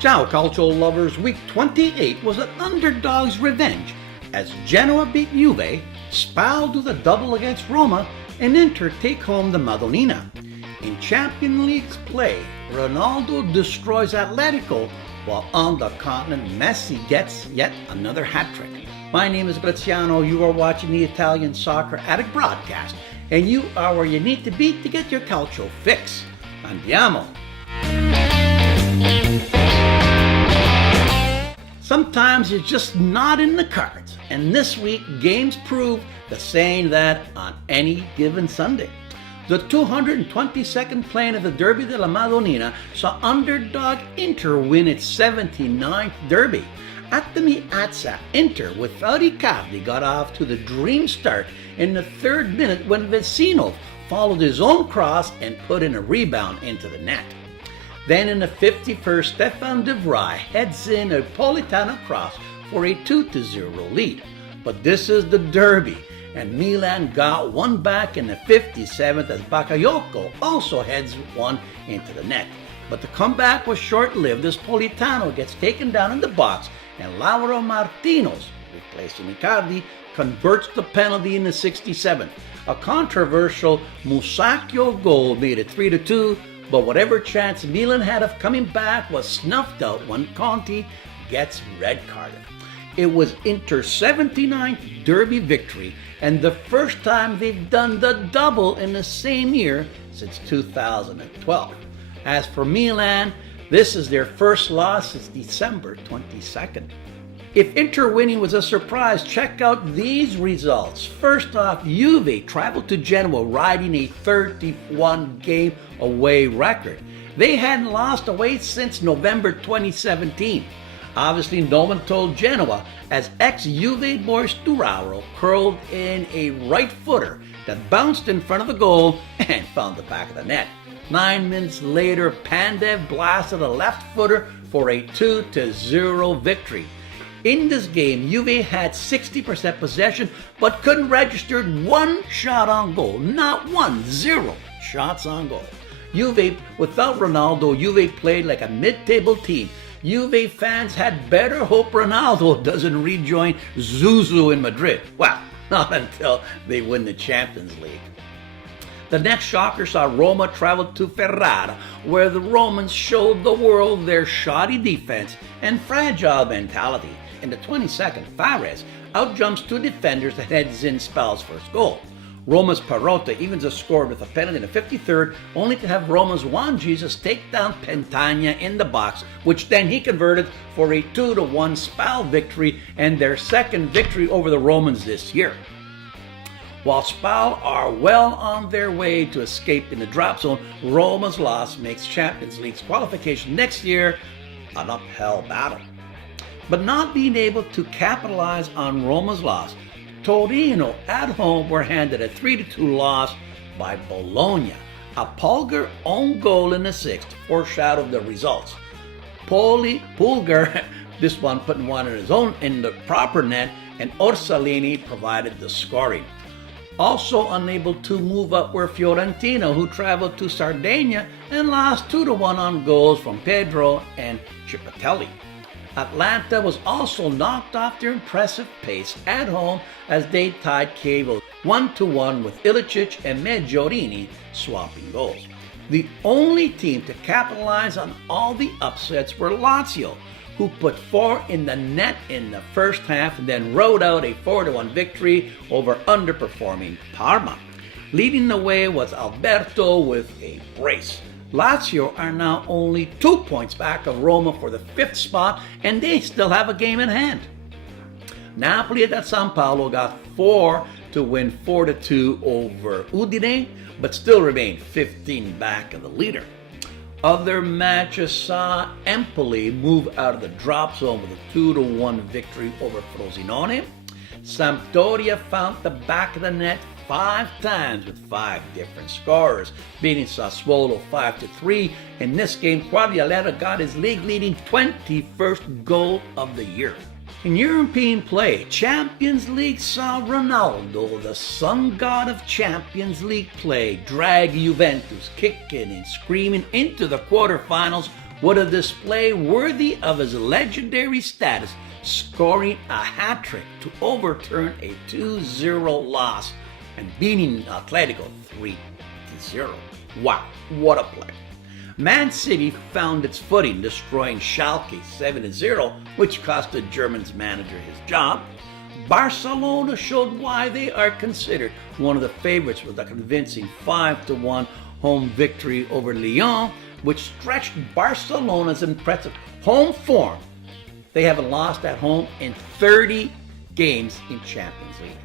Ciao calcio lovers, week 28 was an underdog's revenge as Genoa beat Juve, Spal do the double against Roma, and Inter take home the Madonnina. In Champions League play, Ronaldo destroys Atletico, while on the continent Messi gets yet another hat-trick. My name is Graziano, you are watching the Italian Soccer Addict broadcast, and you are where you need to be to get your calcio fix. Andiamo! Sometimes it's just not in the cards, and this week games prove the saying that on any given Sunday. The 222nd playing of the Derby della Madonnina saw underdog Inter win its 79th derby. At the Piazza, Inter without Icardi got off to the dream start in the third minute when Vecino followed his own cross and put in a rebound into the net. Then in the 51st, Stefan de Vrij heads in a Politano cross for a 2-0 lead. But this is the derby, and Milan got one back in the 57th as Bakayoko also heads one into the net. But the comeback was short-lived as Politano gets taken down in the box and Lauro Martínez, replacing Icardi, converts the penalty in the 67th. A controversial Musacchio goal made it 3-2, but whatever chance Milan had of coming back was snuffed out when Conti gets red-carded. It was Inter's 79th derby victory and the first time they've done the double in the same year since 2012. As for Milan, this is their first loss since December 22nd. If Inter winning was a surprise, check out these results. First off, Juve traveled to Genoa riding a 31-game away record. They hadn't lost away since November 2017. Obviously, no one told Genoa as ex-Juve boy Sturaro curled in a right footer that bounced in front of the goal and found the back of the net. 9 minutes later, Pandev blasted a left footer for a 2-0 victory. In this game, Juve had 60% possession but couldn't register one shot on goal. Not one, 0 shots on goal. Juve, without Ronaldo, Juve played like a mid-table team. Juve fans had better hope Ronaldo doesn't rejoin Zuzu in Madrid. Well, not until they win the Champions League. The next shocker saw Roma travel to Ferrara, where the Romans showed the world their shoddy defense and fragile mentality. In the 22nd, Fares outjumps two defenders and heads in Spal's first goal. Roma's Perrotta evens the score with a penalty in the 53rd, only to have Roma's Juan Jesus take down Pentagna in the box, which then he converted for a 2-1 Spal victory and their second victory over the Romans this year. While Spal are well on their way to escape in the drop zone, Roma's loss makes Champions League's qualification next year an uphill battle. But not being able to capitalize on Roma's loss, Torino at home were handed a 3-2 loss by Bologna. A Pulgar own goal in the 6th foreshadowed the results. Pulgar, this one putting one in his own in the proper net, and Orsolini provided the scoring. Also unable to move up were Fiorentina, who traveled to Sardinia and lost 2-1 on goals from Pedro and Chipotelli. Atlanta was also knocked off their impressive pace at home as they tied Chievo 1-1 with Ilicic and Meggiorini swapping goals. The only team to capitalize on all the upsets were Lazio, who put 4 in the net in the first half and then rode out a 4-1 victory over underperforming Parma. Leading the way was Alberto with a brace. Lazio are now only 2 points back of Roma for the 5th spot, and they still have a game in hand. Napoli at San Paolo got 4 to win 4-2 over Udine, but still remain 15 back of the leader. Other matches saw Empoli move out of the drop zone with a 2-1 victory over Frosinone. Sampdoria found the back of the net 5 times with 5 different scorers, beating Sassuolo 5-3. In this game, Quagliarella got his league-leading 21st goal of the year. In European play, Champions League saw Ronaldo, the sun god of Champions League play, drag Juventus kicking and screaming into the quarterfinals with a display worthy of his legendary status, scoring a hat-trick to overturn a 2-0 loss and beating Atletico 3-0. Wow, what a play. Man City found its footing, destroying Schalke 7-0, which cost the German's manager his job. Barcelona showed why they are considered one of the favorites with a convincing 5-1 home victory over Lyon, which stretched Barcelona's impressive home form. They haven't lost at home in 30 games in Champions League.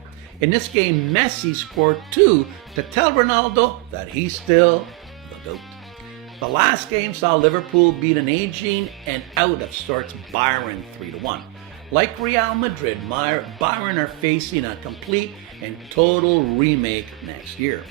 In this game, Messi scored 2 to tell Ronaldo that he's still the GOAT. The last game saw Liverpool beat an aging and out of sorts Bayern 3-1. Like Real Madrid, Bayern are facing a complete and total remake next year.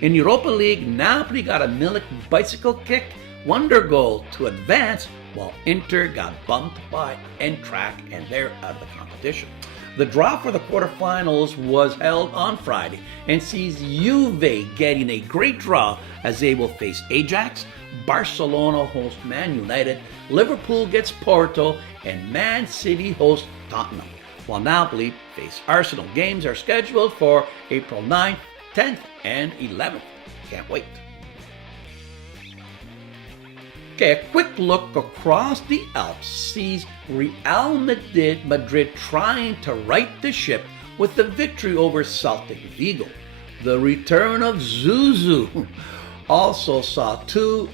In Europa League, Napoli got a Milik bicycle kick wonder goal to advance, while Inter got bumped by Eintracht and they're out of the competition. The draw for the quarterfinals was held on Friday and sees Juve getting a great draw as they will face Ajax, Barcelona host Man United, Liverpool gets Porto, and Man City hosts Tottenham, while Napoli face Arsenal. Games are scheduled for April 9th, 10th, and 11th. Can't wait. Okay, a quick look across the Alps sees Real Madrid trying to right the ship with the victory over Celtic Vigo. The return of Zuzou also saw 2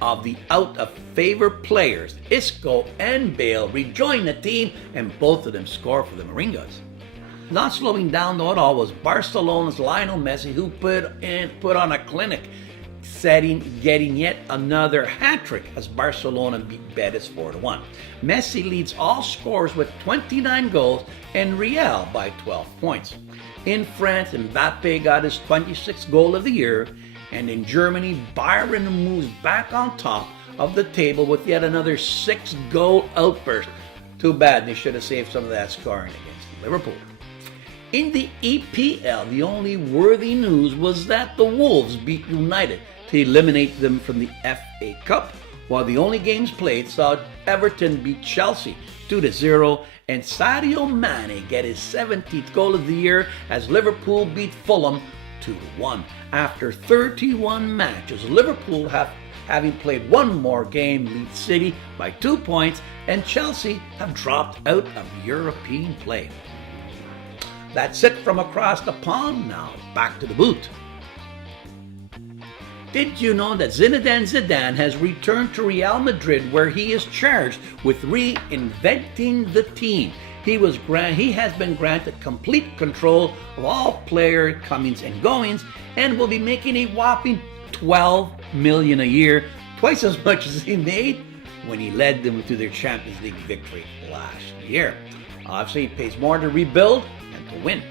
of the out-of-favor players, Isco and Bale, rejoin the team, and both of them score for the Merengues. Not slowing down though at all was Barcelona's Lionel Messi, who put on a clinic, getting yet another hat-trick as Barcelona beat Betis 4-1. Messi leads all scorers with 29 goals and Real by 12 points. In France, Mbappe got his 26th goal of the year, and in Germany, Bayern moves back on top of the table with yet another 6-goal outburst. Too bad, they should have saved some of that scoring against Liverpool. In the EPL, the only worthy news was that the Wolves beat United to eliminate them from the FA Cup, while the only games played saw Everton beat Chelsea 2-0 and Sadio Mane get his 17th goal of the year as Liverpool beat Fulham 2-1. After 31 matches, Liverpool having played one more game, lead City by 2 points, and Chelsea have dropped out of European play. That's it from across the pond. Now back to the boot. Did you know that Zinedine Zidane has returned to Real Madrid, where he is charged with reinventing the team? He has been granted complete control of all player comings and goings, and will be making a whopping $12 million a year, twice as much as he made when he led them to their Champions League victory last year. Obviously, it pays more to rebuild than to win.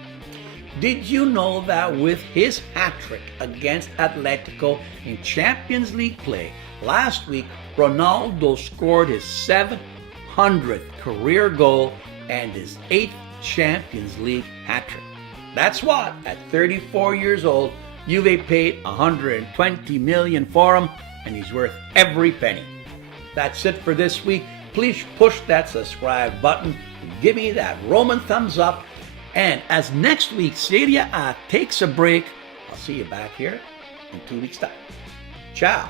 Did you know that with his hat-trick against Atletico in Champions League play last week, Ronaldo scored his 700th career goal and his 8th Champions League hat-trick? That's what, at 34 years old, Juve paid $120 million for him, and he's worth every penny. That's it for this week. Please push that subscribe button and give me that Roman thumbs up. And as next week Serie A takes a break, I'll see you back here in 2 weeks' time. Ciao.